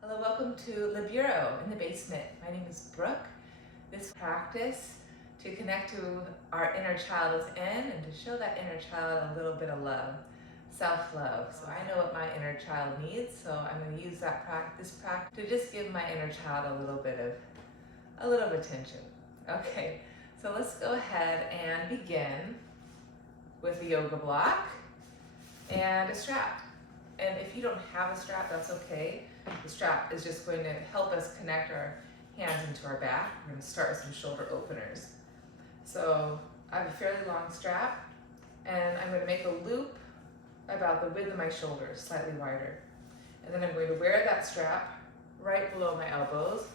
Hello, welcome to Le Bureau in the basement. My name is Brooke. This practice to connect to our inner child within and to show that inner child a little bit of love, self-love. So I know what my inner child needs, so I'm going to use this practice to just give my inner child a little of attention. Okay, so let's go ahead and begin with a yoga block and a strap. And if you don't have a strap, that's okay. The strap is just going to help us connect our hands into our back. We're going to start with some shoulder openers. So I have a fairly long strap, and I'm going to make a loop about the width of my shoulders, slightly wider. And then I'm going to wear that strap right below my elbows,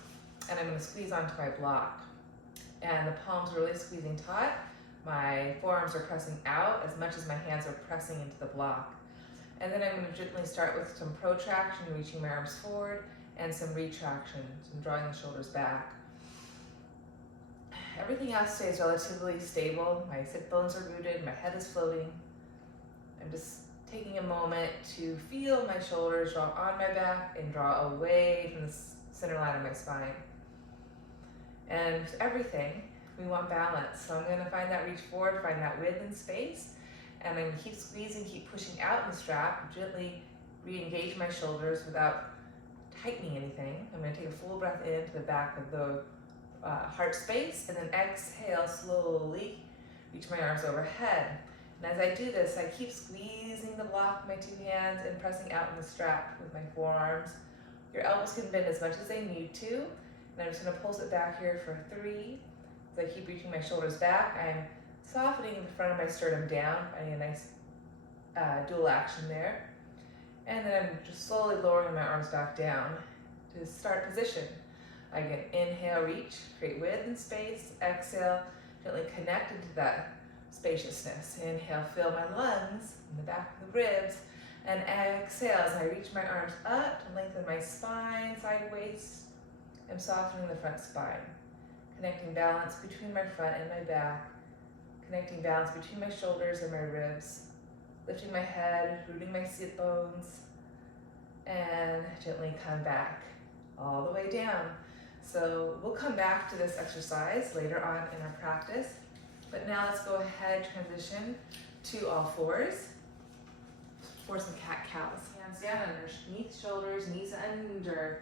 and I'm going to squeeze onto my block. And the palms are really squeezing taut. My forearms are pressing out as much as my hands are pressing into the block. And then I'm going to gently start with some protraction, reaching my arms forward, and some retraction, some drawing the shoulders back. Everything else stays relatively stable. My sit bones are rooted, my head is floating. I'm just taking a moment to feel my shoulders draw on my back and draw away from the center line of my spine. And with everything, we want balance. So I'm going to find that reach forward, find that width and space. And I'm going to keep squeezing, keep pushing out in the strap, gently re-engage my shoulders without tightening anything. I'm going to take a full breath into the back of the heart space, and then exhale slowly, reach my arms overhead. And as I do this, I keep squeezing the block with my two hands and pressing out in the strap with my forearms. Your elbows can bend as much as they need to. And I'm just going to pulse it back here for 3. As I keep reaching my shoulders back, I'm softening the front of my sternum down, finding a nice dual action there. And then I'm just slowly lowering my arms back down to start position. I can inhale, reach, create width and space. Exhale, gently connect into that spaciousness. Inhale, fill my lungs in the back of the ribs. And exhale as I reach my arms up to lengthen my spine, sideways. I'm softening the front spine, connecting balance between my front and my back. Connecting balance between my shoulders and my ribs, lifting my head, rooting my sit bones, and gently come back all the way down. So we'll come back to this exercise later on in our practice, but now let's go ahead, transition to all fours for some cat-cows. Hands down underneath shoulders, knees under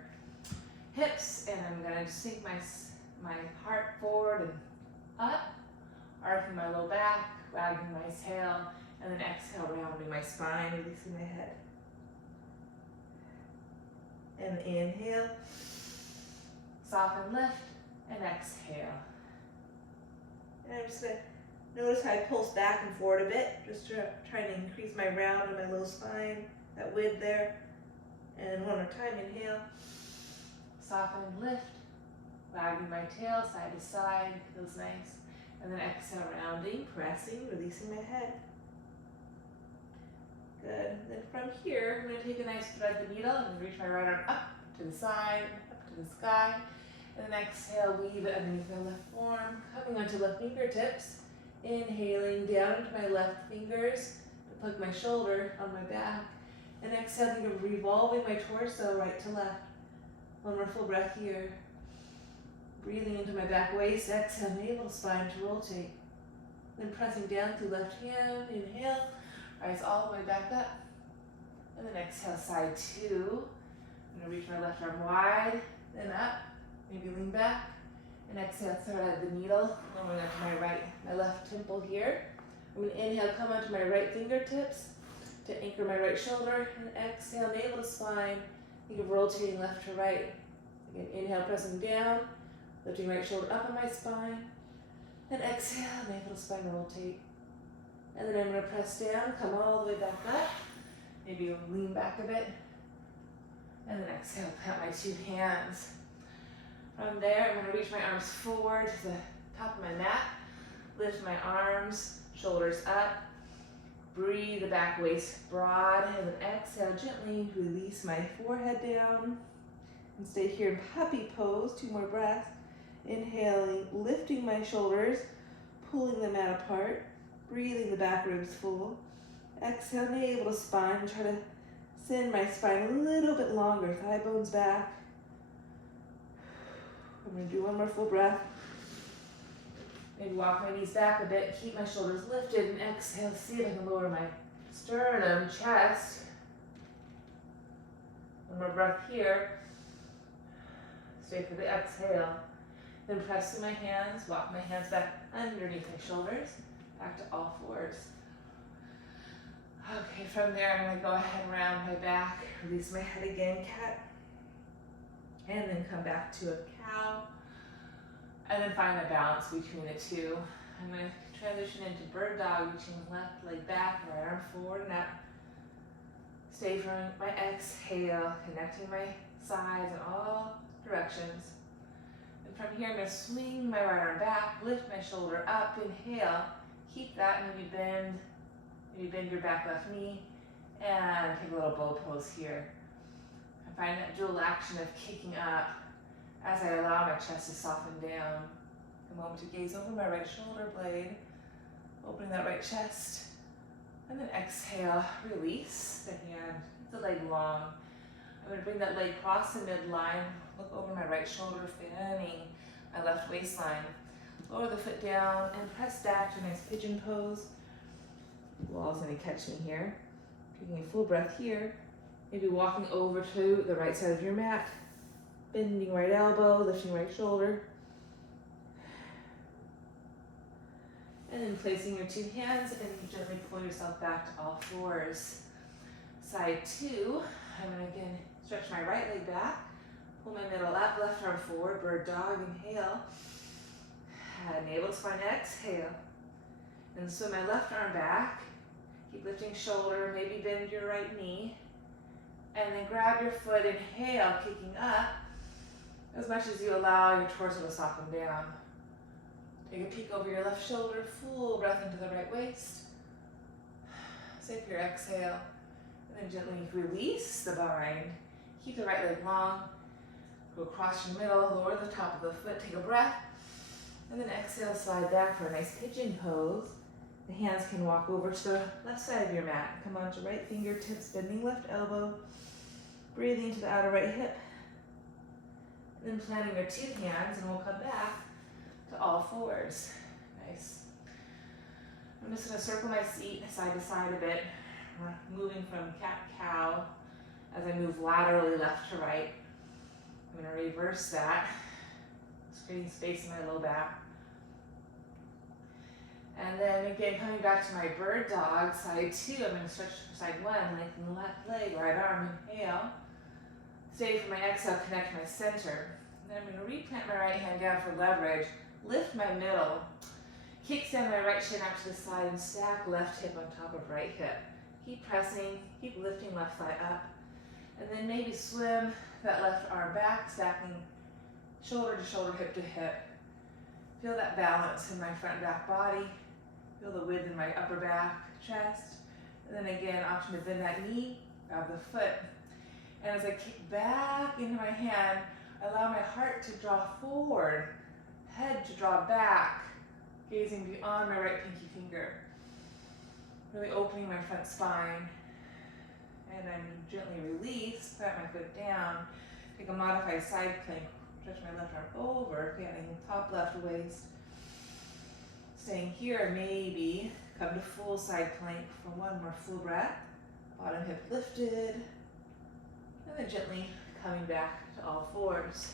hips, and I'm gonna just sink my heart forward and up, arcing my low back, wagging my tail, and then exhale, rounding my spine, releasing my head. And inhale, soften, lift, and exhale. And I'm just going to notice how I pulse back and forward a bit, just trying to increase my round and my low spine, that width there. And one more time, inhale, soften, lift, wagging my tail side to side, feels nice. And then exhale, rounding, pressing, releasing my head. Good. Then from here, I'm going to take a nice thread the needle and reach my right arm up to the side, up to the sky. And then exhale, weave it underneath my left forearm, coming onto left fingertips. Inhaling down into my left fingers to plug my shoulder on my back. And exhaling, revolving my torso right to left. One more full breath here. Breathing into my back waist, exhale, navel, spine to rotate. Then pressing down through left hand, inhale, rise all the way back up. And then exhale, side 2. I'm gonna reach my left arm wide, then up, maybe lean back. And exhale, thread the needle, going onto my left temple here. I'm gonna inhale, come onto my right fingertips to anchor my right shoulder. And exhale, navel to spine. Think of rotating left to right. Again, inhale, pressing down. Lifting right shoulder up on my spine. Then exhale, navel to spine rotate. And then I'm going to press down, come all the way back up. Maybe lean back a bit. And then exhale, plant my two hands. From there, I'm going to reach my arms forward to the top of my mat. Lift my arms, shoulders up. Breathe the back waist broad. And then exhale, gently release my forehead down. And stay here in puppy pose, 2 more breaths. Inhaling, lifting my shoulders, pulling the mat apart, breathing the back ribs full. Exhale, navel to spine, try to Send my spine a little bit longer, thigh bones back. I'm gonna do one more full breath. Maybe walk my knees back a bit, keep my shoulders lifted, and exhale. See if I can lower my sternum, chest. One more breath here. Stay for the exhale. Then press through my hands, walk my hands back underneath my shoulders, back to all fours. Okay, from there I'm gonna go ahead and round my back, release my head again, cat. And then come back to a cow. And then find a balance between the two. I'm gonna transition into bird dog, reaching left leg back, right arm forward and up. Stay for my exhale, connecting my sides in all directions. And from here, I'm gonna swing my right arm back, lift my shoulder up, inhale. Keep that, maybe bend your back left knee, and take a little bow pose here. And find that dual action of kicking up as I allow my chest to soften down. A moment to gaze over my right shoulder blade, opening that right chest. And then exhale, release the hand, keep the leg long. I'm gonna bring that leg across the midline, look over my right shoulder, fanning my left waistline. Lower the foot down and press back to a nice pigeon pose. Wall's gonna catch me here. Taking a full breath here. Maybe walking over to the right side of your mat. Bending right elbow, lifting right shoulder. And then placing your two hands and gently pull yourself back to all fours. Side two, I'm gonna again stretch my right leg back, pull my middle up, left arm forward, bird dog, inhale. Navel spine, exhale. And swim my left arm back, keep lifting shoulder, maybe bend your right knee. And then grab your foot, inhale, kicking up, as much as you allow your torso to soften down. Take a peek over your left shoulder, full breath into the right waist. Save your exhale. And then gently release the bind. Keep the right leg long. Go across your middle, lower the top of the foot, take a breath. And then exhale, slide back for a nice pigeon pose. The hands can walk over to the left side of your mat. Come onto right fingertips, bending left elbow. Breathing to the outer right hip. And then planting your two hands, and we'll come back to all fours. Nice. I'm just going to circle my seat side to side a bit, moving from cat-cow as I move laterally left to right. I'm going to reverse that, just creating space in my low back. And then again, coming back to my bird dog, side two, I'm going to stretch for side one, lengthen the left leg, right arm, inhale. Stay for my exhale, connect my center. And then I'm going to replant my right hand down for leverage, lift my middle, kickstand my right shin out to the side, and stack left hip on top of right hip. Keep pressing, keep lifting left thigh up. And then maybe swim that left arm back, stacking shoulder to shoulder, hip to hip. Feel that balance in my front and back body. Feel the width in my upper back, chest. And then again, option to bend that knee, grab the foot. And as I kick back into my hand, allow my heart to draw forward, head to draw back, gazing beyond my right pinky finger. Really opening my front spine. And then gently release, put my foot down, take a modified side plank, stretch my left arm over, fanning top left waist. Staying here, maybe come to full side plank for one more full breath. Bottom hip lifted. And then gently coming back to all fours.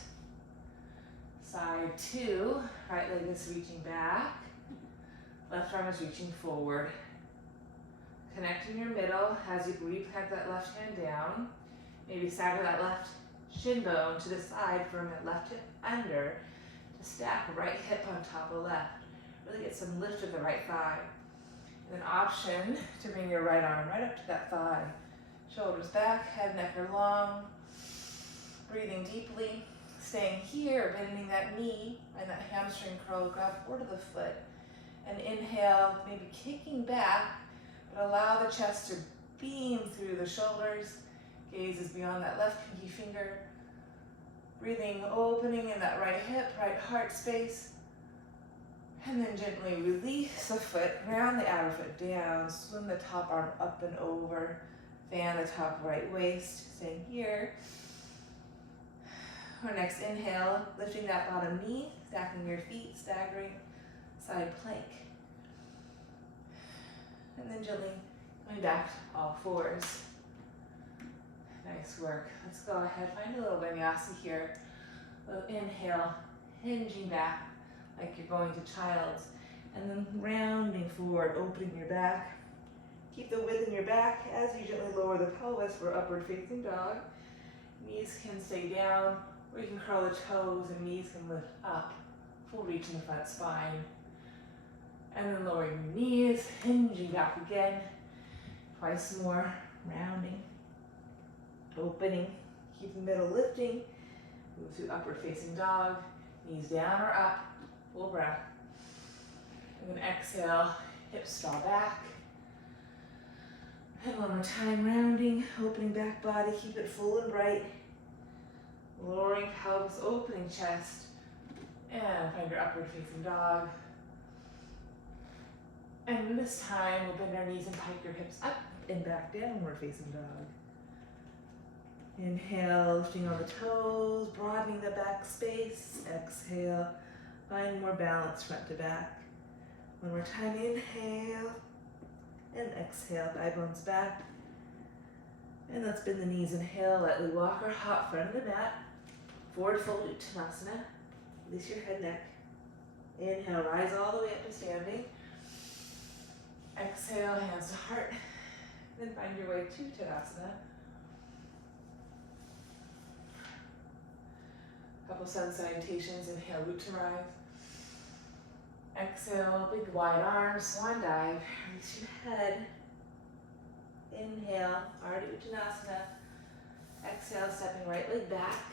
Side two, right leg is reaching back. Left arm is reaching forward. Connecting your middle as you replant that left hand down. Maybe stagger that left shin bone to the side from that left hip under to stack right hip on top of left. Really get some lift of the right thigh. And then option to bring your right arm right up to that thigh. Shoulders back, head, neck are long. Breathing deeply. Staying here, bending that knee and that hamstring curl, grab forward of the foot. And inhale, maybe kicking back, but allow the chest to beam through the shoulders. Gaze is beyond that left pinky finger. Breathing, opening in that right hip, right heart space. And then gently release the foot, round the outer foot down, swim the top arm up and over, Fan the top right waist, staying here. Our next inhale, lifting that bottom knee, stacking your feet, staggering, side plank. And then gently coming back to all fours. Nice work. Let's go ahead, find a little vinyasa here. Little inhale, hinging back like you're going to child's. And then rounding forward, opening your back. Keep the width in your back as you gently lower the pelvis for upward facing dog. Knees can stay down, or you can curl the toes and knees can lift up. Full reach in the front spine. And then lowering your knees, hinging back again. Twice more, rounding, opening. Keep the middle lifting. Move to upward facing dog. Knees down or up, full breath. And then exhale, hips draw back. And one more time, rounding, opening back body, keep it full and bright. Lowering pelvis, opening chest. And find your upward facing dog. And this time, we'll bend our knees and pike your hips up and back, downward facing dog. Inhale, lifting all the toes, broadening the back space. Exhale, find more balance front to back. One more time, inhale. And exhale, thigh bones back. And let's bend the knees. Inhale, lightly walk or hop front of the mat. Forward fold Uttanasana. Release your head, neck. Inhale, rise all the way up to standing. Exhale, hands to heart. Then find your way to Tadasana. Couple sun salutations. Inhale, root to rise. Exhale, big wide arms, swan dive. Release your head. Inhale, Ardha Uttanasana. Exhale, stepping right leg back.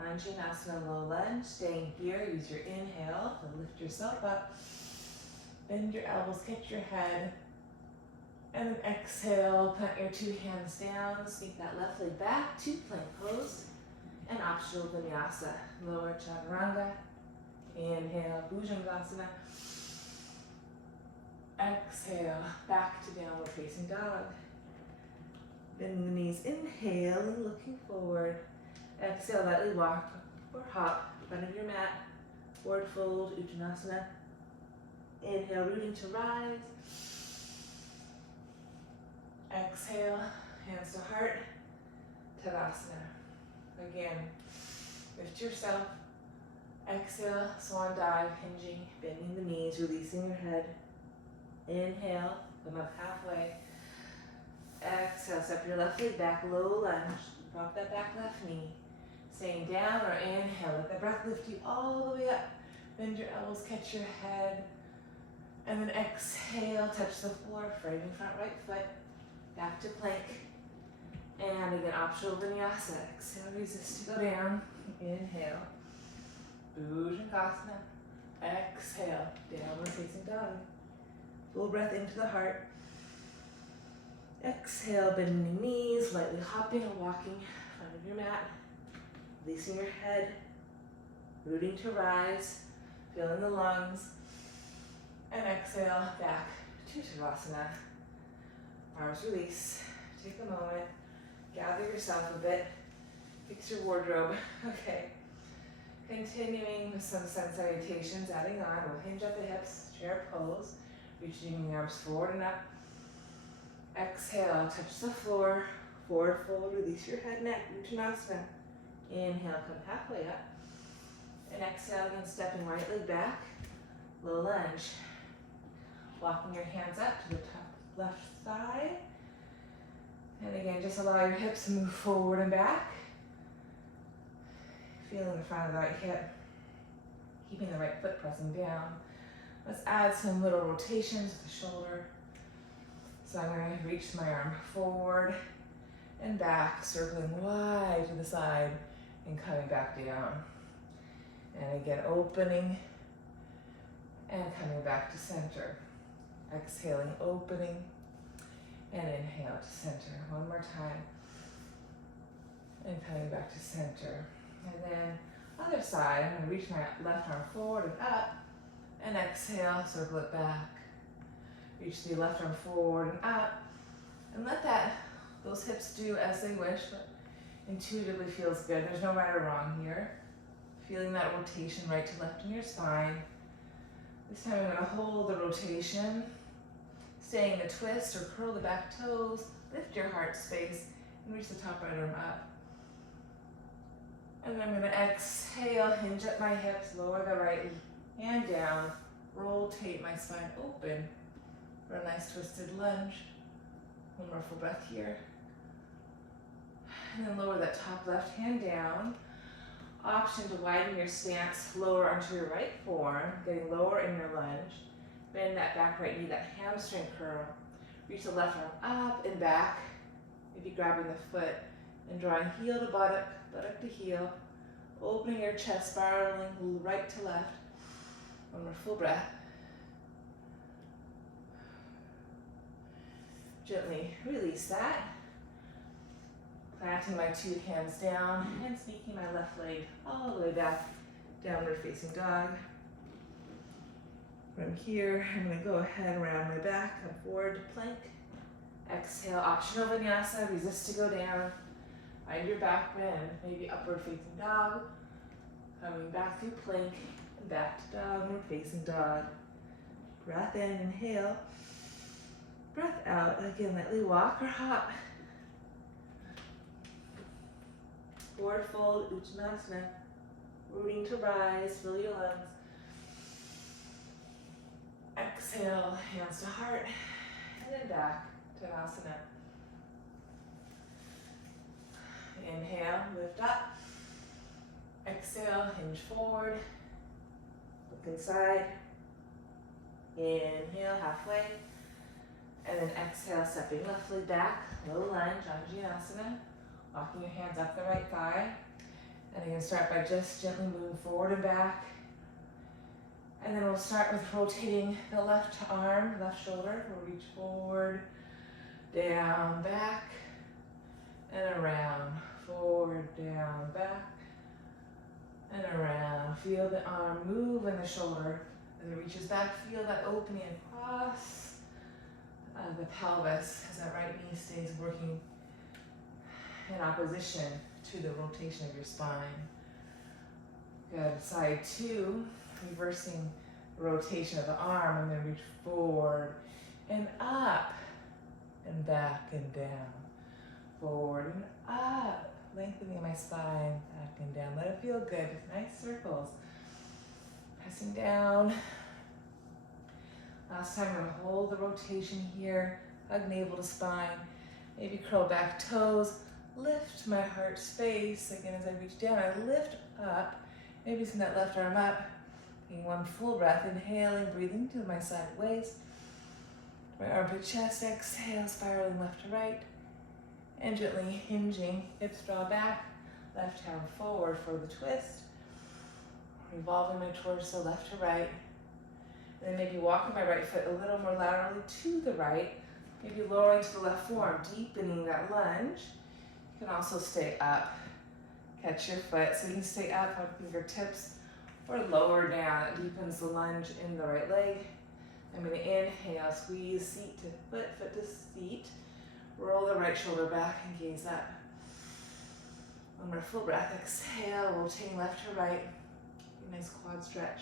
Anjaneyasana, low lunge. Staying here, use your inhale to lift yourself up. Bend your elbows, catch your head. And then exhale, plant your two hands down. Sneak that left leg back to plank pose. And optional vinyasa, lower chaturanga. Inhale, bhujangasana. Exhale, back to downward facing dog. Bend the knees, inhale and looking forward. Exhale, lightly walk or hop in front of your mat. Forward fold, Uttanasana. Inhale, rooting to rise. Exhale, hands to heart, Tadasana. Again, lift yourself. Exhale, swan dive, hinging, bending the knees, releasing your head. Inhale, come up halfway. Exhale, step your left leg back, low lunge. Drop that back left knee. Staying down or inhale, let the breath lift you all the way up. Bend your elbows, catch your head. And then exhale, touch the floor, framing front right foot. Back to plank. And again, optional vinyasa. Exhale, resist to go down. Inhale. Bhujangasana. Exhale, downward facing dog. Full breath into the heart. Exhale, bending knees, lightly hopping or walking in front of your mat. Releasing your head. Rooting to rise. Filling the lungs. And exhale, back to Tadasana. Arms release. Take a moment. Gather yourself a bit. Fix your wardrobe. Okay. Continuing with some sun salutations, adding on. We'll hinge at the hips, chair pose. Reaching the arms forward and up. Exhale, touch the floor. Forward fold, release your head, neck, Uttanasana. Inhale, come halfway up. And exhale, again, stepping right leg back. Low lunge. Walking your hands up to the top left side. And again, just allow your hips to move forward and back. Feeling the front of the right hip. Keeping the right foot pressing down. Let's add some little rotations with the shoulder. So I'm going to reach my arm forward and back, circling wide to the side and coming back down. And again, opening and coming back to center. Exhaling, opening, and inhale to center. One more time. And coming back to center. And then other side, I'm going to reach my left arm forward and up. And exhale, circle it back. Reach the left arm forward and up. And let that Those hips do as they wish, but intuitively feels good. There's no right or wrong here. Feeling that rotation right to left in your spine. This time I'm going to hold the rotation, stay in the twist or curl the back toes, lift your heart space, and reach the top right arm up. And then I'm going to exhale, hinge up my hips, lower the right hand down, rotate my spine open for a nice twisted lunge. One more full breath here. And then lower that top left hand down. Option to widen your stance, lower onto your right forearm, getting lower in your lunge. Bend that back right knee, that hamstring curl. Reach the left arm up and back, maybe grabbing the foot and drawing heel to buttock, buttock to heel. Opening your chest, spiraling right to left. One more full breath. Gently release that. Planting my two hands down and sneaking my left leg all the way back, downward facing dog. From here, I'm going to go ahead and round my back, come forward to plank. Exhale, optional vinyasa, resist to go down. Find your back bend, maybe upward facing dog. Coming back through plank and back to downward facing dog. Breath in, inhale. Breath out, again, lightly walk or hop. Forward fold, Uttanasana, rooting to rise, fill your lungs. Exhale, hands to heart, and then back to Asana. Inhale, lift up. Exhale, hinge forward. Look inside. Inhale, halfway. And then exhale, stepping left leg back, low lunge, Anjaneyasana. Walking your hands up the right thigh. And you're going to start by just gently moving forward and back. And then we'll start with rotating the left arm, left shoulder. We'll reach forward, down, back, and around. Forward, down, back, and around. Feel the arm move in the shoulder as it reaches back. Feel that opening across the pelvis as that right knee stays working in opposition to the rotation of your spine. Good. Side two, reversing the rotation of the arm. I'm going to reach forward and up and back and down. Forward and up. Lengthening my spine, back and down. Let it feel good. Nice circles. Pressing down. Last time, I'm going to hold the rotation here. Hug navel to spine. Maybe curl back toes. Lift my heart space. Again, as I reach down, I lift up. Maybe send that left arm up. Taking one full breath. Inhaling, breathing to my side waist. My armpit chest. Exhale, spiraling left to right. And gently hinging, hips draw back, left hand forward for the twist. Revolving my torso left to right. And then maybe walking my right foot a little more laterally to the right. Maybe lowering to the left forearm, deepening that lunge. You can also stay up. Catch your foot so you can stay up on fingertips or lower down. It deepens the lunge in the right leg. I'm going to inhale, squeeze seat to foot, foot to seat. Roll the right shoulder back and gaze up. One more full breath. Exhale, rotating left to right. A nice quad stretch.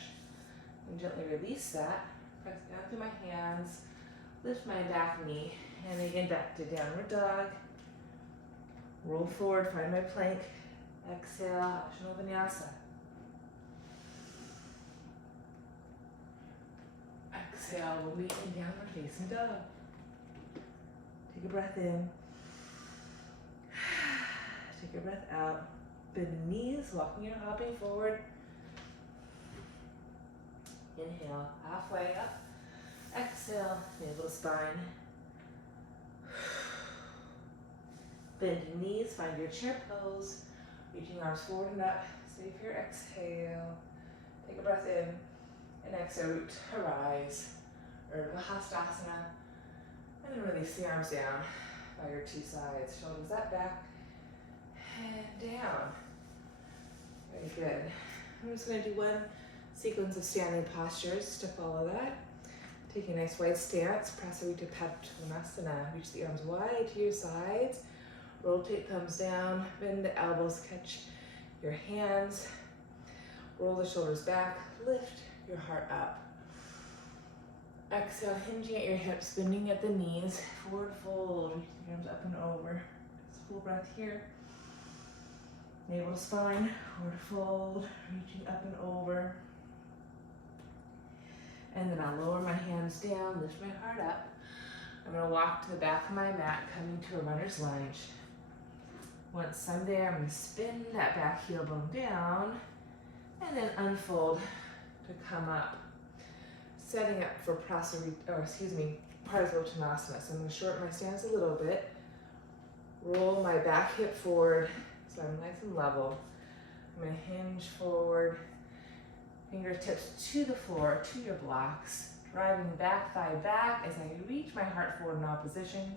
And gently release that. Press down through my hands. Lift my back knee. And again, back to downward dog. Roll forward, find my plank. Exhale, optional vinyasa. Exhale, we'll meet in downward facing dog. Take a breath in. Take a breath out. Bend the knees, walking or hopping forward. Inhale, halfway up. Exhale, navel to spine. Bend your knees, find your chair pose. Reaching arms forward and up. Save your exhale. Take a breath in. And exhale, root to rise. Urdhva Hastasana. And then release the arms down by your two sides. Shoulders up, back, and down. Very good. I'm just going to do one sequence of standing postures to follow that. Take a nice wide stance, Prasarita Padottanasana. Reach the arms wide to your sides. Rotate thumbs down, bend the elbows, catch your hands. Roll the shoulders back, lift your heart up. Exhale, hinging at your hips, bending at the knees. Forward fold, reach the arms up and over. Just full breath here. Navel to spine, forward fold, reaching up and over. And then I'll lower my hands down, lift my heart up. I'm gonna walk to the back of my mat, coming to a runner's lunge. Once I'm there, I'm gonna spin that back heel bone down, and then unfold to come up. Setting up for Padottanasana. So I'm gonna shorten my stance a little bit. Roll my back hip forward, so I'm nice and level. I'm gonna hinge forward. Fingertips to the floor, to your blocks. Driving back thigh back as I reach my heart forward in opposition.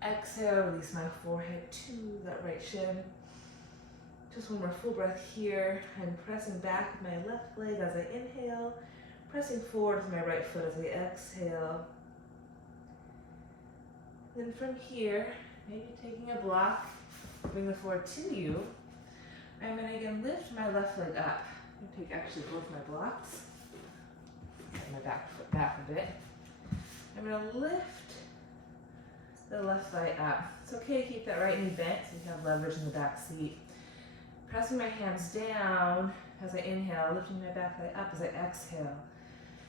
Exhale, release my forehead to that right shin. Just one more full breath here. I'm pressing back with my left leg as I inhale. Pressing forward with my right foot as I exhale. Then from here, maybe taking a block, bring the floor to you. I'm gonna again lift my left leg up. I'm gonna take actually both my blocks. Get my back foot back a bit. I'm gonna lift the left thigh up. It's okay to keep that right knee bent so you have leverage in the back seat. Pressing my hands down as I inhale, lifting my back leg up as I exhale.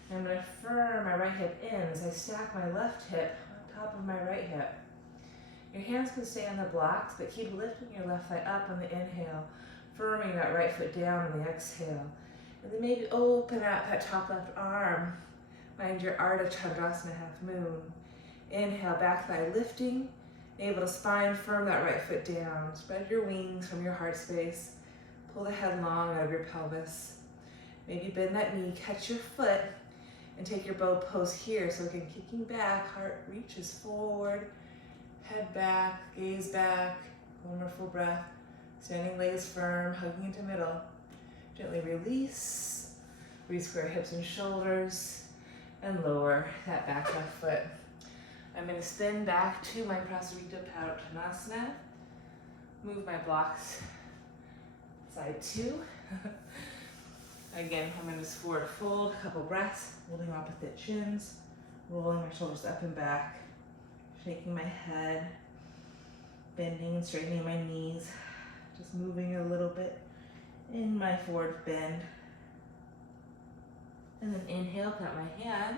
And I'm gonna firm my right hip in as I stack my left hip on top of my right hip. Your hands can stay on the blocks, but keep lifting your left thigh up on the inhale, firming that right foot down on the exhale. And then maybe open out that top left arm. Find your Ardha Chandrasana, half moon. Inhale, back thigh lifting. Navel to spine, firm that right foot down. Spread your wings from your heart space. Pull the head long out of your pelvis. Maybe bend that knee, catch your foot, and take your bow pose here. So again, kicking back, heart reaches forward, head back, gaze back. One more full breath. Standing legs firm, hugging into middle. Gently release. Re-square hips and shoulders, and lower that back left foot. I'm going to spin back to my Prasarita Padottanasana. Move my blocks side two. Again, I'm going to just forward fold, a couple breaths, holding opposite shins, rolling my shoulders up and back, shaking my head, bending and straightening my knees, just moving a little bit in my forward bend. And then inhale, plant my hand,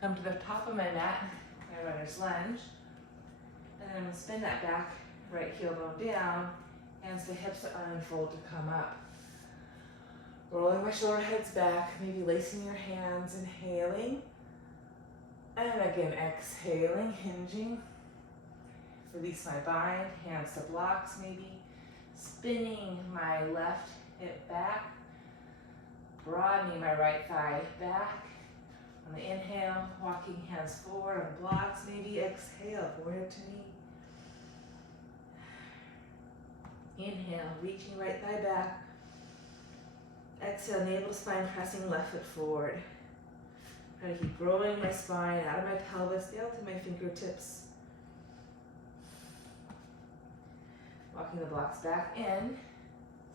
come to the top of my mat, my runner's lunge. And then I'm going to spin that back right heel bone down, hands to hips to unfold to come up. Rolling my shoulder heads back, maybe lacing your hands, inhaling. And again, exhaling, hinging. Release my bind, hands to blocks maybe. Spinning my left hip back. Broadening my right thigh back. On the inhale, walking hands forward on blocks maybe. Exhale, forehead to knee. Inhale, reaching right thigh back. Exhale, navel to spine, pressing left foot forward. Try to keep growing my spine out of my pelvis, down to my fingertips. Walking the blocks back in,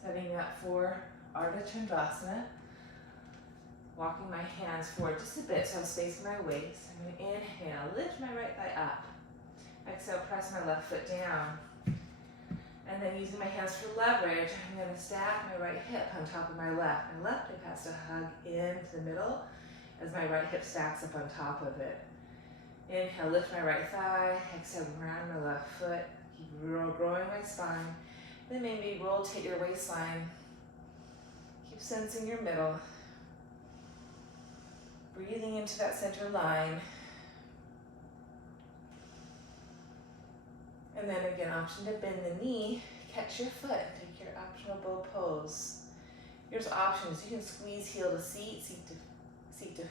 setting up for Ardha Chandrasana. Walking my hands forward just a bit so I'm spacing my waist. I'm going to inhale, lift my right thigh up. Exhale, press my left foot down. And then using my hands for leverage, I'm going to stack my right hip on top of my left. My left hip has to hug into the middle as my right hip stacks up on top of it. Inhale, lift my right thigh. Exhale, ground my left foot. Keep growing my spine. Then maybe rotate your waistline. Keep sensing your middle. Breathing into that center line. And then again, option to bend the knee, catch your foot, take your optional bow pose. Here's options. You can squeeze heel to seat, seat to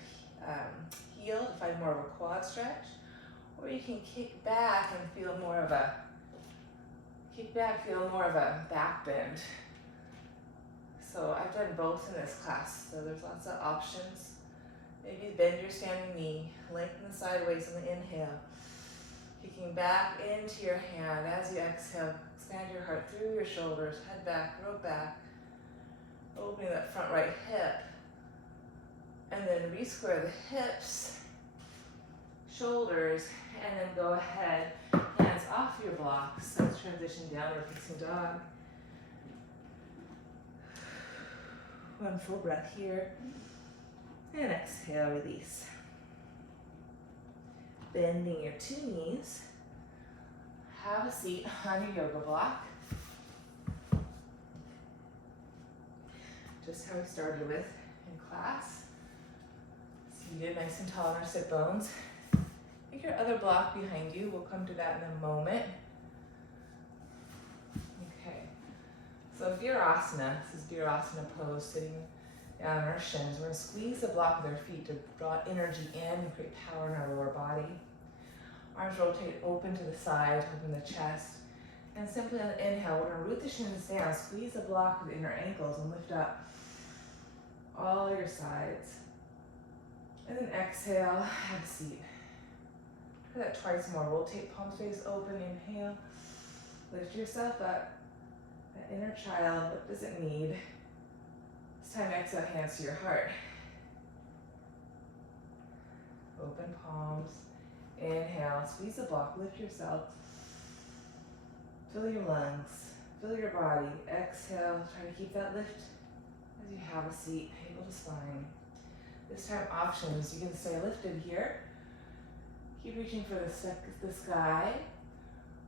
heel to find more of a quad stretch, or you can kick back and feel more of a back bend. So I've done both in this class, so there's lots of options. Maybe bend your standing knee, lengthen sideways on the inhale. Kicking back into your hand as you exhale. Expand your heart through your shoulders, head back, root back. Opening that front right hip. And then re-square the hips, shoulders, and then go ahead, hands off your blocks. Let's transition downward facing dog. One full breath here. And exhale, release. Bending your two knees. Have a seat on your yoga block. Just how we started with in class. Seated nice and tall on our sit bones. Take your other block behind you. We'll come to that in a moment. Okay. So Virasana, this is Virasana pose, sitting down on our shins. We're going to squeeze the block with our feet to draw energy in and create power in our lower body. Arms rotate open to the side, open the chest. And simply on the inhale, we're going to root the shins down, squeeze the block with the inner ankles, and lift up all your sides. And then exhale, have a seat. Try that twice more. Rotate palms face open, inhale. Lift yourself up. That inner child, what does it need? This time exhale, hands to your heart. Open palms. Inhale, squeeze the block, lift yourself. Fill your lungs, fill your body. Exhale, try to keep that lift as you have a seat, table to spine. This time options, you can stay lifted here. Keep reaching for the sky.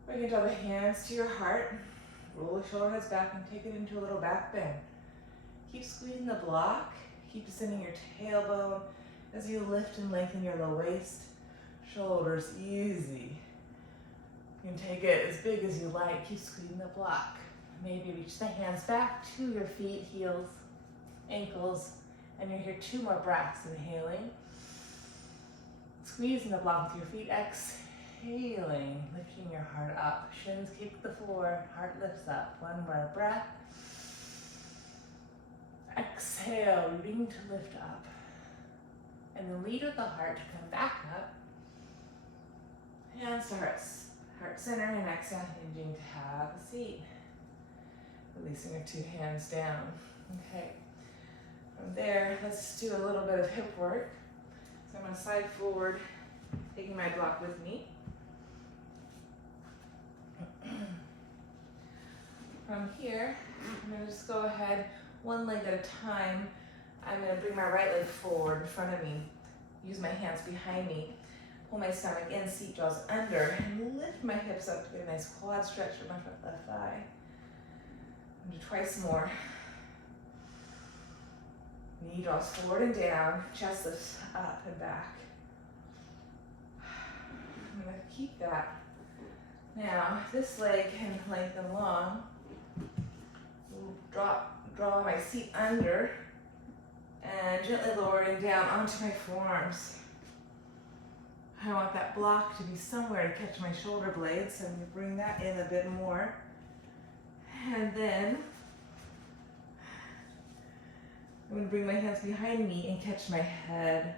Or you can draw the hands to your heart. Roll the shoulder heads back and take it into a little back bend. Keep squeezing the block. Keep descending your tailbone as you lift and lengthen your low waist. Shoulders easy. You can take it as big as you like. Keep squeezing the block. Maybe reach the hands back to your feet, heels, ankles, and you're here 2 more breaths. Inhaling. Squeezing the block with your feet. Exhaling. Lifting your heart up. Shins kick the floor. Heart lifts up. 1 more breath. Exhale. Rooting to lift up. And then lead with the heart to come back up. Hands to heart center, and exhale, hinging to have a seat. Releasing your 2 hands down. Okay. From there, let's do a little bit of hip work. So I'm going to slide forward, taking my block with me. From here, I'm going to just go ahead, 1 leg at a time. I'm going to bring my right leg forward in front of me. Use my hands behind me. Pull my stomach in, seat draws under, and lift my hips up to get a nice quad stretch for my left thigh. And do twice more. Knee draws forward and down, chest lifts up and back. I'm going to keep that. Now, this leg can lengthen long. Draw my seat under and gently lowering down onto my forearms. I want that block to be somewhere to catch my shoulder blades, so I'm going to bring that in a bit more. And then I'm going to bring my hands behind me and catch my head.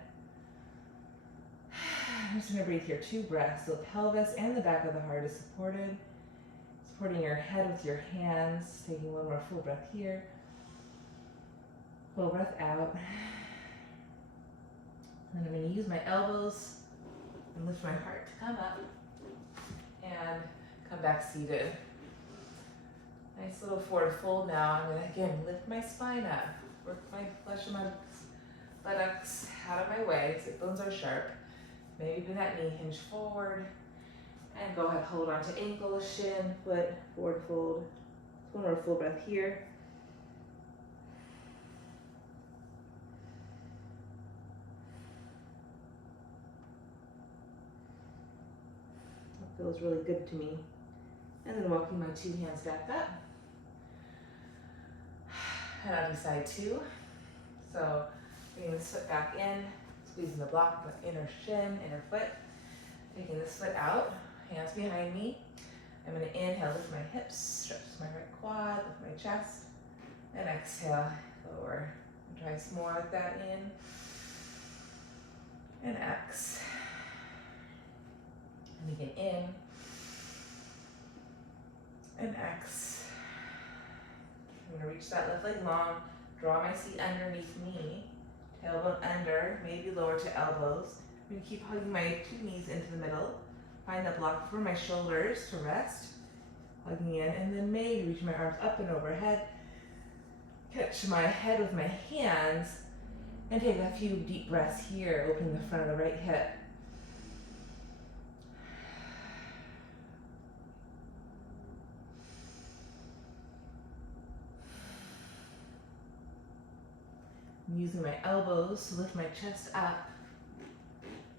I'm just going to breathe here 2 breaths. The pelvis and the back of the heart is supported. Supporting your head with your hands. Taking 1 more full breath here. Full breath out. And I'm going to use my elbows and lift my heart to come up and come back seated. Nice little forward fold now. I'm going to again lift my spine up, work my flesh of my buttocks out of my way. Sit bones are sharp. Maybe bring that knee hinge forward and go ahead, hold on to ankle, shin, foot, forward fold. 1 more full breath here. Feels really good to me. And then walking my 2 hands back up. And I'll do side 2. So bringing this foot back in, squeezing the block with the inner shin, inner foot. Taking this foot out, hands behind me. I'm going to inhale, lift my hips, stretch my right quad, lift my chest, and exhale, lower. And try some more with that in. and X. And again, in and X. I'm gonna reach that left leg long, draw my seat underneath me, tailbone under, maybe lower to elbows. I'm gonna keep hugging my 2 knees into the middle. Find that block for my shoulders to rest, hugging in, and then maybe reach my arms up and overhead. Catch my head with my hands and take a few deep breaths here, opening the front of the right hip. I'm using my elbows to lift my chest up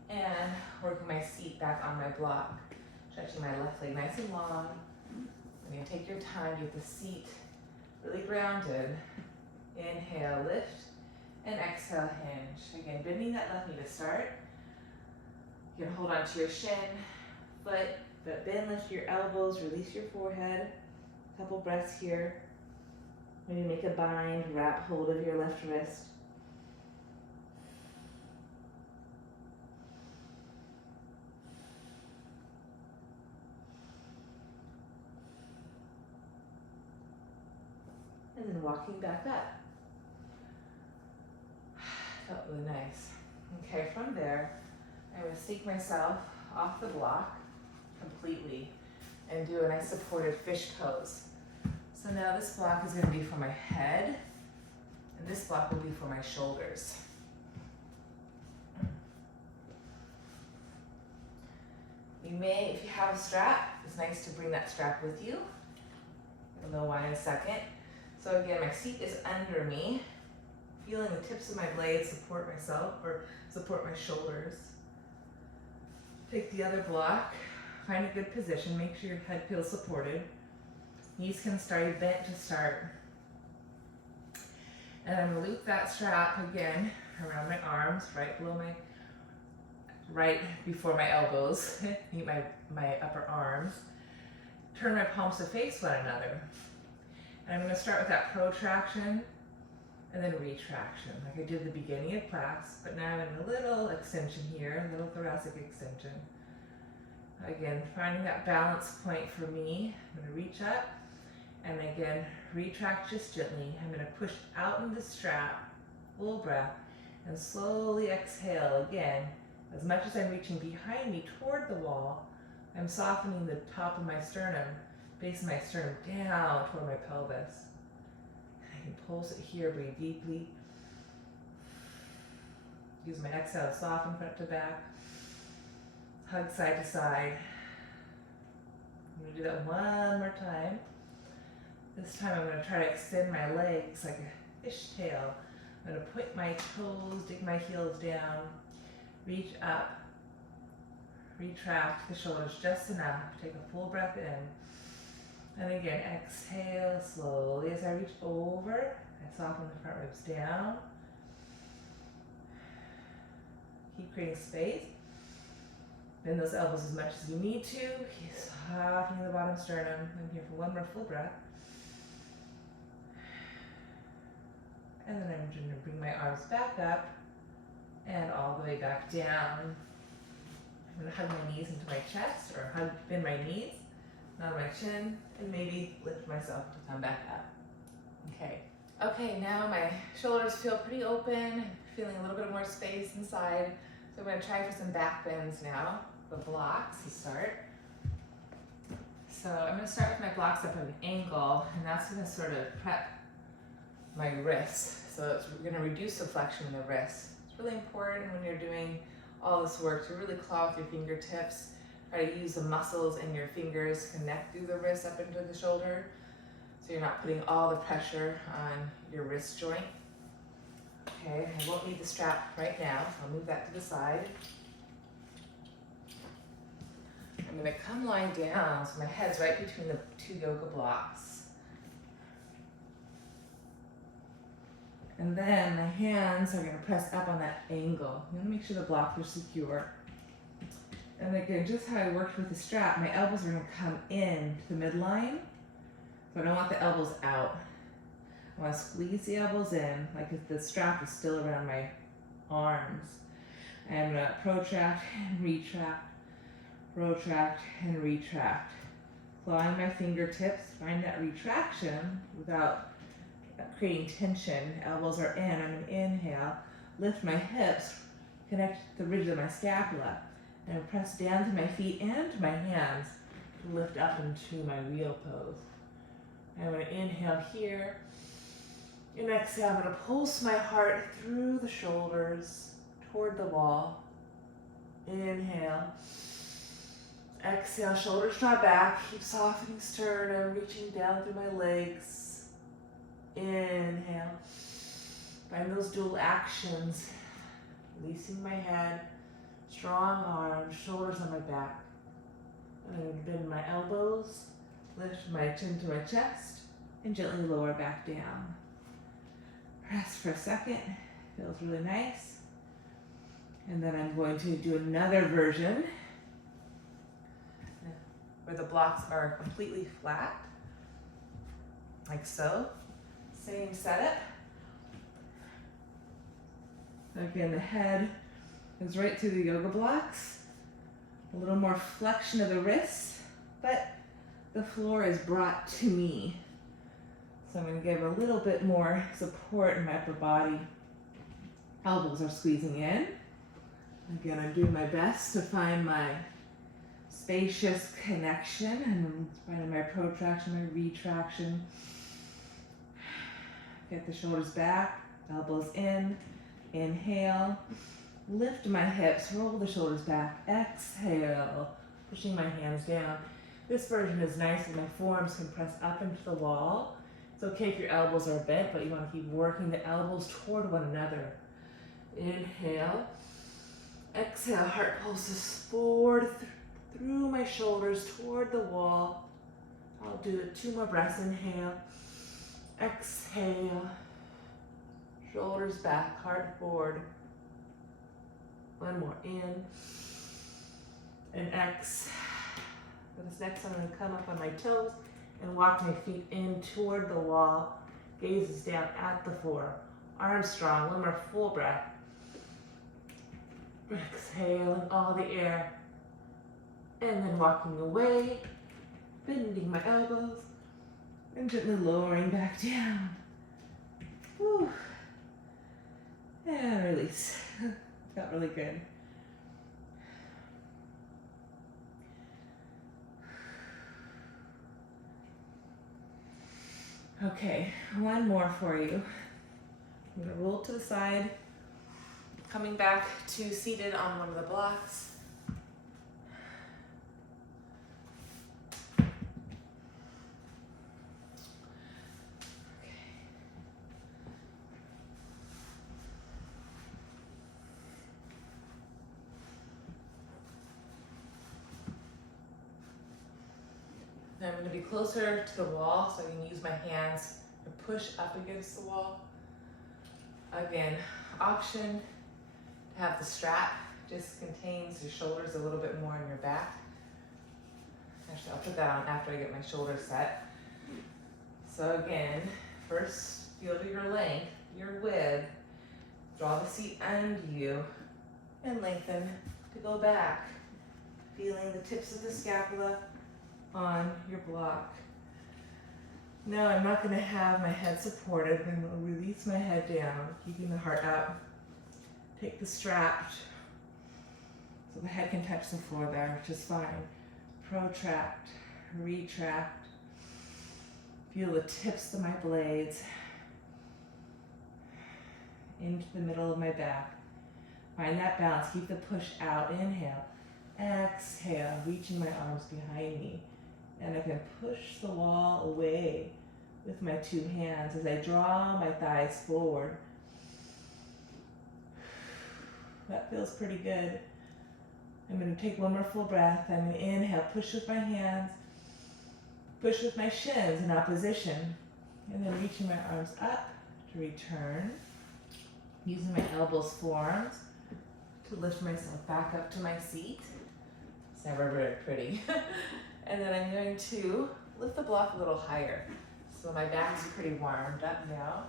and working my seat back on my block. Stretching my left leg nice and long. I'm going to take your time to get the seat really grounded. Inhale, lift, and exhale, hinge. Again, bending that left knee to start. You can hold on to your shin, foot, but bend, lift your elbows, release your forehead. A couple breaths here. Maybe make a bind, wrap hold of your left wrist. And then walking back up. Felt really nice. Okay, from there, I'm going to sneak myself off the block completely and do a nice supported fish pose. So now this block is going to be for my head, and this block will be for my shoulders. You may, if you have a strap, it's nice to bring that strap with you. You'll know why in a second. So again, my seat is under me, feeling the tips of my blades support myself or support my shoulders. Take the other block, find a good position, make sure your head feels supported. Knees can stay bent to start. And I'm gonna loop that strap again around my arms, right before my elbows, meet my upper arms. Turn my palms to face one another. And I'm gonna start with that protraction and then retraction, like I did at the beginning of class, but now I'm in a little extension here, a little thoracic extension. Again, finding that balance point for me. I'm gonna reach up and again, retract just gently. I'm gonna push out in the strap, full breath, and slowly exhale again. As much as I'm reaching behind me toward the wall, I'm softening the top of my sternum, base of my sternum down toward my pelvis. I can pulse it here, breathe deeply. Use my exhale to soften front to back. Hug side to side. I'm going to do that one more time. This time I'm going to try to extend my legs like a fishtail. I'm going to point my toes, dig my heels down, reach up, retract the shoulders just enough. Take a full breath in. And again, exhale slowly as I reach over. I soften the front ribs down. Keep creating space. Bend those elbows as much as you need to. Keep softening the bottom sternum. I'm here for one more full breath. And then I'm going to bring my arms back up and all the way back down. I'm going to hug my knees into my chest, or bend my knees, not my chin, and maybe lift myself to come back up. Okay. Okay, now my shoulders feel pretty open, feeling a little bit more space inside. So I'm going to try for some back bends now, the blocks to start. So I'm going to start with my blocks up at an angle, and that's going to sort of prep my wrists. So we're going to reduce the flexion in the wrists. It's really important when you're doing all this work to really claw with your fingertips. Try to use the muscles in your fingers, connect through the wrist up into the shoulder, so you're not putting all the pressure on your wrist joint. Okay, I won't need the strap right now, so I'll move that to the side. I'm going to come lying down, so my head's right between the two yoga blocks. And then my hands are going to press up on that angle. I'm going to make sure the blocks are secure. And again, just how I worked with the strap, my elbows are going to come in to the midline. So I don't want the elbows out. I want to squeeze the elbows in, like if the strap is still around my arms. I'm gonna protract and retract, protract and retract. Clawing my fingertips, find that retraction without creating tension. Elbows are in. I'm gonna inhale, lift my hips, connect the ridge of my scapula, and press down to my feet and to my hands to lift up into my wheel pose. I'm gonna inhale here, and exhale. I'm gonna pulse my heart through the shoulders toward the wall. Inhale. Exhale, shoulders draw back. Keep softening sternum, reaching down through my legs. Inhale. Find those dual actions. Releasing my head, strong arms, shoulders on my back. I'm going to bend my elbows, lift my chin to my chest, and gently lower back down. Rest for a second. Feels really nice. And then I'm going to do another version where the blocks are completely flat, like so. Same setup. Again, the head is right to the yoga blocks. A little more flexion of the wrists, but the floor is brought to me. So I'm going to give a little bit more support in my upper body. Elbows are squeezing in. Again, I'm doing my best to find my spacious connection and finding my protraction, my retraction. Get the shoulders back, elbows in. Inhale, lift my hips, roll the shoulders back. Exhale, pushing my hands down. This version is nice and my forearms can press up into the wall. It's okay if your elbows are bent, but you want to keep working the elbows toward one another. Inhale. Exhale, heart pulses forward through my shoulders toward the wall. I'll do it 2 more breaths. Inhale. Exhale. Shoulders back, heart forward. 1 more. In. And exhale. For this next one, I'm going to come up on my toes and walk my feet in toward the wall. Gazes down at the floor. Arms strong. 1 more full breath. Exhaling all the air. And then walking away, bending my elbows, and gently lowering back down. Whew. And release. Felt really good. Okay, 1 more for you. I'm going to roll to the side, coming back to seated on one of the blocks. I'm going to be closer to the wall so I can use my hands to push up against the wall. Again, option to have the strap just contains your shoulders a little bit more in your back. Actually, I'll put that on after I get my shoulders set. So again, first feel your length, your width. Draw the seat under you and lengthen to go back. Feeling the tips of the scapula on your block. Now I'm not going to have my head supported. I'm going to release my head down, keeping the heart up. Take the strap so the head can touch the floor there, which is fine. Protract, retract. Feel the tips of my blades into the middle of my back. Find that balance. Keep the push out. Inhale. Exhale, reaching my arms behind me. And I can push the wall away with my 2 hands as I draw my thighs forward. That feels pretty good. I'm going to take 1 more full breath. I'm going to inhale, push with my hands, push with my shins in opposition, and then reaching my arms up to return. Using my elbows, forearms to lift myself back up to my seat. It's never very pretty. And then I'm going to lift the block a little higher. So my back's pretty warmed up now.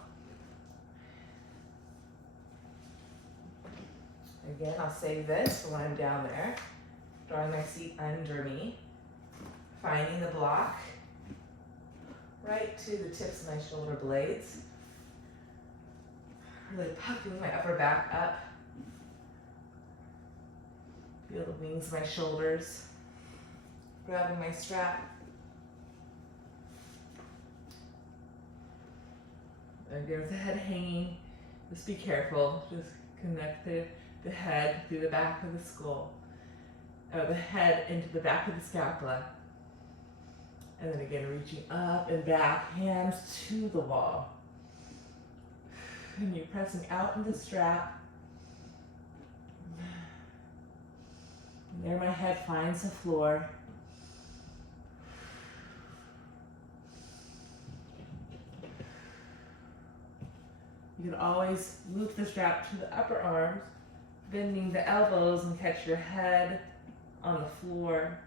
Again, I'll save this for when I'm down there. Drawing my seat under me. Finding the block right to the tips of my shoulder blades. Really puffing my upper back up. Feel the wings of my shoulders. Grabbing my strap. Again, with the head hanging, just be careful. Just connect the head through the back of the skull. Or the head into the back of the scapula. And then again, reaching up and back, hands to the wall. And you're pressing out in the strap. And there my head finds the floor. You can always loop the strap to the upper arms, bending the elbows and catch your head on the floor.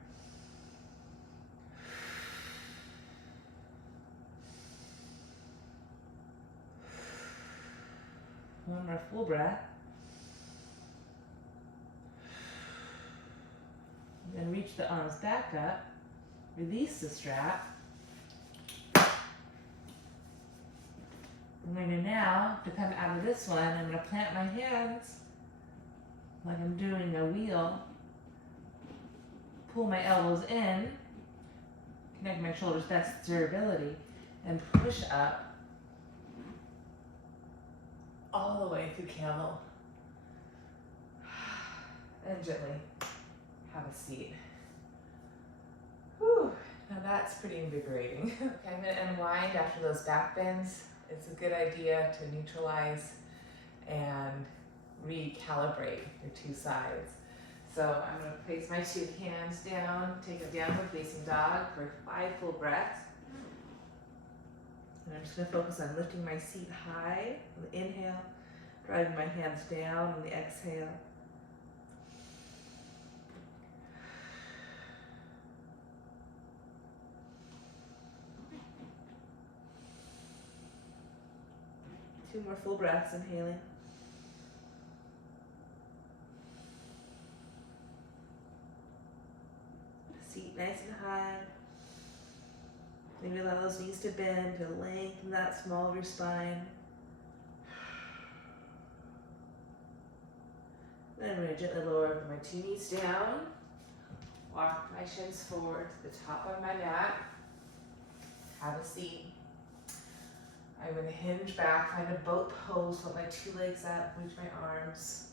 One more full breath. And then reach the arms back up. Release the strap. I'm going to now, to come out of this one, I'm going to plant my hands like I'm doing a wheel. Pull my elbows in. Connect my shoulders, that's durability. And push up. All the way through camel. And gently have a seat. Whew, now that's pretty invigorating. Okay, I'm gonna unwind after those back bends. It's a good idea to neutralize and recalibrate your two sides. So I'm gonna place my two hands down, take a downward facing dog for 5 full breaths. And I'm just gonna focus on lifting my seat high on the inhale, driving my hands down on the exhale. Two more full breaths, inhaling. Seat nice and high. Maybe allow those knees to bend to lengthen that small of your spine. Then I'm going to gently lower my two knees down. Walk my shins forward to the top of my mat. Have a seat. I'm going to hinge back, find a boat pose, put my two legs up, reach my arms.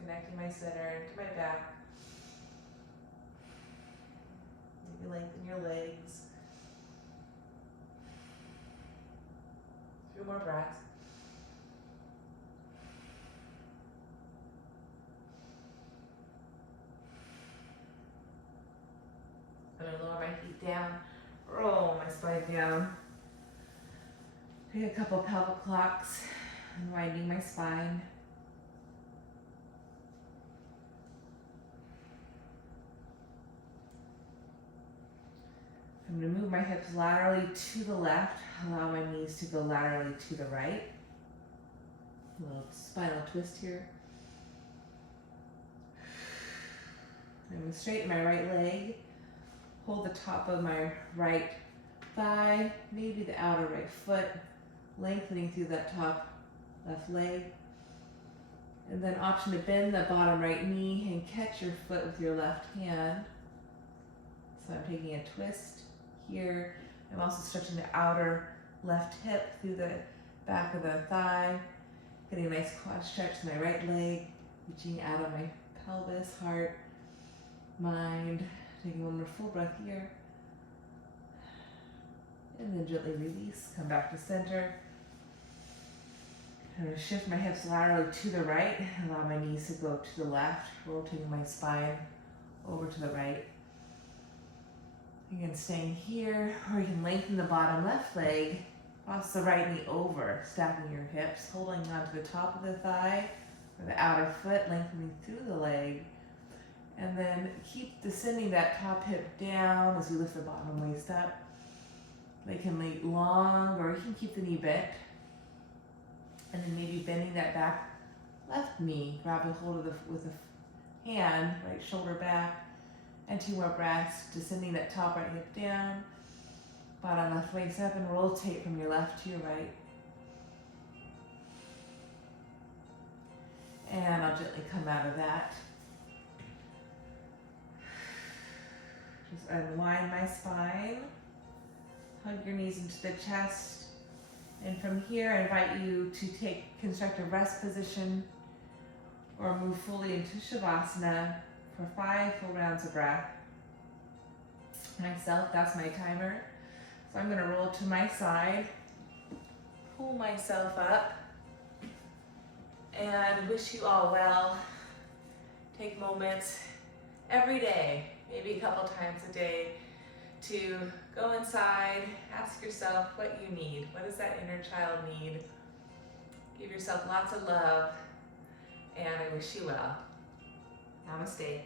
Connecting my center into my back. Maybe lengthen your legs. 2 more breaths. I'm going to lower my feet down. Roll my spine down. Take a couple pelvic clocks, unwinding my spine. I'm going to move my hips laterally to the left, allow my knees to go laterally to the right. A little spinal twist here. I'm going to straighten my right leg. Hold the top of my right thigh, maybe the outer right foot, lengthening through that top left leg. And then option to bend the bottom right knee and catch your foot with your left hand. So I'm taking a twist here. I'm also stretching the outer left hip through the back of the thigh, getting a nice quad stretch to my right leg, reaching out of my pelvis, heart, mind. Taking one more full breath here. And then gently release, come back to center. I'm going to shift my hips laterally to the right, allow my knees to go to the left, rotating my spine over to the right. Again, staying here, or you can lengthen the bottom left leg, cross the right knee over, stacking your hips, holding onto the top of the thigh, or the outer foot, lengthening through the leg. And then keep descending that top hip down as you lift the bottom waist up. They can lay long, or you can keep the knee bent. And then maybe bending that back left knee, grabbing hold of with a hand, right shoulder back, and 2 more breaths, descending that top right hip down, bottom left waist up, and rotate from your left to your right. And I'll gently come out of that. Just unwind my spine, hug your knees into the chest, and from here I invite you to take constructive rest position or move fully into Shavasana for 5 full rounds of breath. Myself, that's my timer. So I'm gonna roll to my side, pull myself up, and wish you all well. Take moments every day, maybe a couple times a day, to go inside, ask yourself what you need. What does that inner child need? Give yourself lots of love, and I wish you well. Namaste.